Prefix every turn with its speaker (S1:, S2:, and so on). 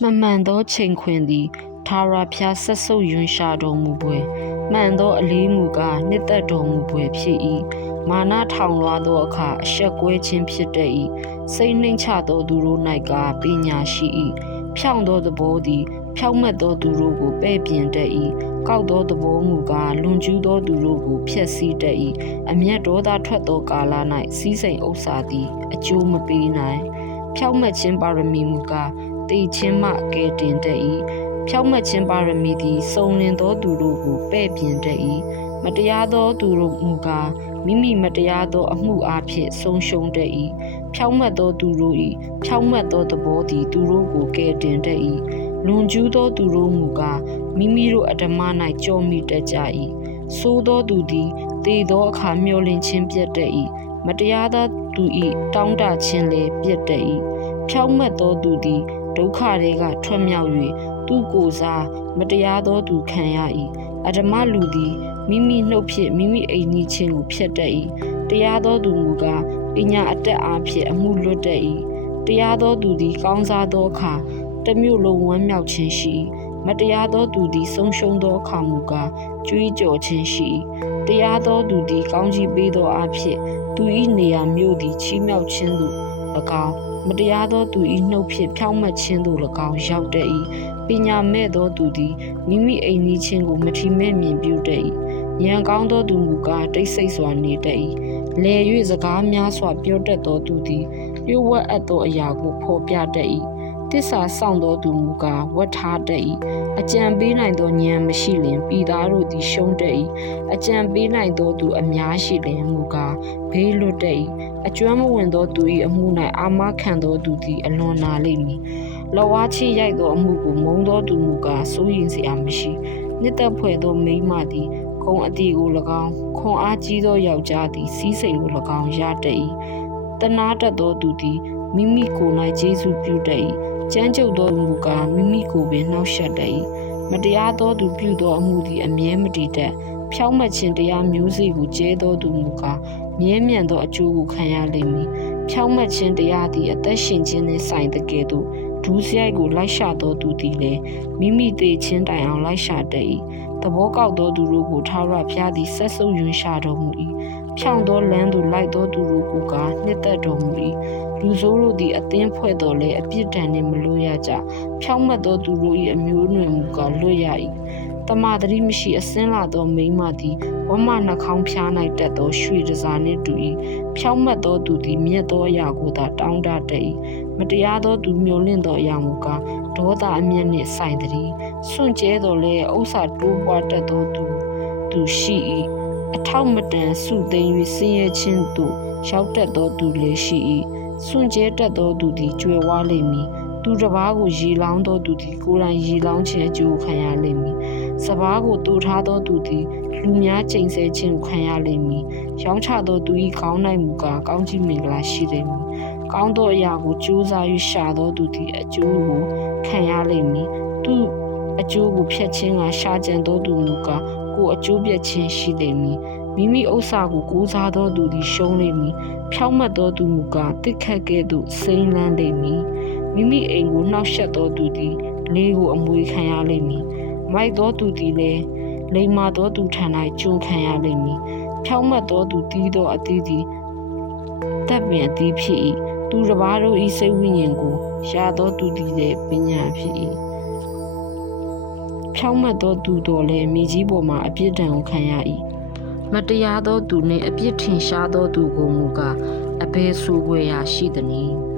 S1: မမှန်သောချိန်ခွင်သည်သာရဖျားဆက်ဆုပ်ယွန်းရှာတော်မူပွဲမှန်သောအလေးမူကားနှစ်သက်တော်မူပွဲဖြစ်၏မာနထောင်လွှားသောအခါအဆက်ကွဲခြင်းဖြစ်တတ်၏စိတ်နှိမ်ချသောသူတို့၌ကာပညာရှိ၏ဖြောင့်သောသဘောသည်ဖြောင့်မတ်သောသူတို့ကိုပဲ့ပြင်တတ်၏ကောက်သောသဘောမူကားလွန်ကျူးသောသူတို့ကိုဖျက်ဆီးတတ်၏အမျက်ဒေါသထွက်သောကာလ၌စီးစိမ်ဥစ္စာသည်အကျိုးမပေးနိုင်ဖြောက်မှတ်ခြင်းပါရမီမူကား တေခြင်းမှကဲတင်တတ်၏ဖြောက်မှတ်ခြင်းပါရမီသည်စုံလင်သောသူတို့ကိုပဲ့ပြင်တတ်၏မတရားသောသူတို့မူကားမိမိမတရားသောအမှုအဖြစ်ဆုံးရှုံးတတ်၏ဖြောက်မှတ်သောသူတို့၏ဖြောက်မှတ်သောသဘောသည်သူတို့ကိုကဲတင်တတ်၏လွန်ကျူးသောသူတို့မူကားမိမိတို့အတ္တမ၌ကြောမိတတ်ကြ၏သို့သောသူသည်တေသောအခါမျောလင့်ခြင်းပြတ်တတ်၏မတရားသောသူ၏တောင်းတခြင်းလည်းပြတ်တတ်၏ဖြောက်မှတ်သောသူသည် ဒုက္ခတွေကထွက်မြောက်၍သူကိုယ်စားမတရားသောသူခံရ၏အဓမ္မလူသည်မိမိနှုတ်ဖြင့်မိမိအိမ်နီးချင်းကိုဖျက်တတ်၏တရားသောသူမူကားပညာအတက်အားဖြင့်အမှုလွတ်တတ်၏တရားသောသူသည်ကောင်းစားသောအခါတစ်မျိုးလုံးဝမ်းမြောက်ခြင်းရှိ၏မတရားသောသူသည်ဆုံးရှုံးသောအခါမူကားကြွေးကြော်ခြင်းရှိ၏တရားသောသူသည်ကောင်းချီးပေးသောအဖြစ်သူ၏နေရာမြို့သည်ချီးမြှောက်ခြင်းသို့၎ င်းမတရားသောသူ၏နှုတ်ဖြင့်ဖြောင့်မတ်ခြင်းသို့၎င်းရောက်တတ်၏ပညာမဲ့သောသူသည်မိမိအိမ်နီးချင်းကိုမထီမဲ့မြင်ပြုတတ်၏ဉာဏ်ကောင်းသောသူမူကားတိတ်ဆိတ်စွာနေတတ်၏လဲ၍စကားများစွာပြောတတ်သောသူသည်လျှို့ဝှက်အပ်သောအရာကိုဖော်ပြတတ်၏ တစ္ဆာဆောင်သောသူမူကားဝတ်ထားတတ်၏အကြံပေးနိုင်သောဉာဏ်မရှိလျင်ပြည်သားတို့သည်ရှုံးတတ်၏အကြံပေးနိုင်သောသူအများရှိလျင်မူကားဘေးလွတ်တတ်၏အကျွမ်းမဝင်သောသူ၏အမှု၌အာမခံသောသူသည်အလွန်နာလိမ့်မည်လောဝါချီရိုက်သောအမှုကိုမုံသောသူမူကားစိုးရင်စရာမရှိနှစ်သက်ဖွယ်သောမိန်းမသည်ခုံအတီကို၎င်းခွန်အားကြီးသောယောက်ျားသည်စီးစိမ်ကို၎င်းရတတ်၏တနာတတ်သောသူသည်မိမိကိုယ်၌ကျေးဇူးပြုတတ်၏ ကြမ်းကြုတ်သောမူကားမိမိကိုယ်ပင်နှောက်ယှက်တတ်၏မတရားသောသူပြုသောအမှုသည်အမြဲမတည်တတ်ဖြောင့်မတ်ခြင်းတရားမျိုးစေ့ကိုကျဲသောသူမူကားမြဲမြံသောအကျိုးကိုခံရလိမ့်မည်ဖြောင့်မတ်ခြင်းတရားသည်အသက်ရှင်ခြင်းနှင့်ဆိုင်တဲ့ကဲ့သို့ဒူးစရိုက်ကိုလိုက်ရှာသောသူသည်လည်းမိမိသေးခြင်းတိုင်အောင်လိုက်ရှာတတ်၏သဘောကောက်သောသူတို့ကိုထာဝရဘုရားသည်ဆက်ဆုပ်ယွန်းရှာတော်မူ၏ ဖြောင့်သောလမ်းသို့လိုက်သောသူတို့ကိုကနှစ်သက်တော်မူ၏လူဆိုးတို့သည်အသင်းဖွဲ့တော်လဲအပြစ်ဒဏ်နှင့်မလွတ်ရကြဖြောင့်မတ်သောသူတို့၏အမျိုးအနွယ်မူကားလွတ်ရ၏တမာတတိမရှိအစင်းလာသောမိန်းမသည်ဝမနှာခေါင်းဖျား၌တက်သောရွှေတစားနှင့်တူ၏ဖြောင့်မတ်သောသူသည်မြတ်သောအရာကိုသာတောင်းတတတ်၏မတရားသောသူမျောလင့်သောအရာမူကားဒေါသအမျက်နှင့်ဆိုင်သည်စွန့်ကြဲတော်လဲဥစ္စာတိုးပွားတတ်သောသူသူရှိ၏ အထောက်မတန်စုသိမ်း၍ဆင်းရဲခြင်းသို့ရောက်တတ်သောသူလည်းရှိ၏စွန့်ကြဲတတ်သောသူသည်ကြွယ်ဝလိမ့်မည်သူတစ်ပါးကိုရေလောင်းသောသူသည်ကိုယ်တိုင်ရေလောင်းခြင်းအကျိုးခံရလိမ့်မည်။စပားကိုတူထားသောသူသည်လူများချိန်ဆခြင်းကိုခံရလိမ့်မည်။ရောင်းချသောသူ၏ခေါင်း၌မူကားကောင်းကြီးမင်္ဂလာရှိလိမ့်မည်။ကောင်းသောအရာကိုကြိုးစား၍ရှာသောသူသည်အကျိုးကိုခံရလိမ့်မည်။သူအကျိုးကိုဖျက်ခြင်းကရှာကြံသောသူမူကား ကိုယ်အကျိုးပြတ်ခြင်းရှိလိမ့်မည်။မိမိဥစ္စာကိုကိုးစားသောသူသည်ရှုံးလိမ့်မည်။ဖြောင့်မတ်သောသူမူကားတစ်ခတ်ကဲ့သို့စိမ့်လန်းလိမ့်မည်။မိမိအိမ်ကိုနှောက်ယှက်သောသူသည်လေးကိုအမွေခံရလိမ့်မည်။မိုက်သောသူသည်လည်းလိမ္မာသောသူထံ၌ကျွန်ခံရလိမ့်မည်။ဖြောင့်မတ်သောသူတီးသောအသီးသည်တပ်ပင်အသီးဖြစ်၏။သူတစ်ပါးတို့၏စိတ်ဝိညာဉ်ကိုရသောသူသည်လည်းပညာဖြစ်၏။ ဖြောင့်မတ်သောသူတော်လည်းမိကြီးပေါ်မှအပြစ်ဒဏ်ကိုခံရ၏။မတရားသောသူနှင့်အပြစ်ထင်ရှားသောသူကိုမူကားအဘယ်ဆိုွယ်ရာရှိသနည်း။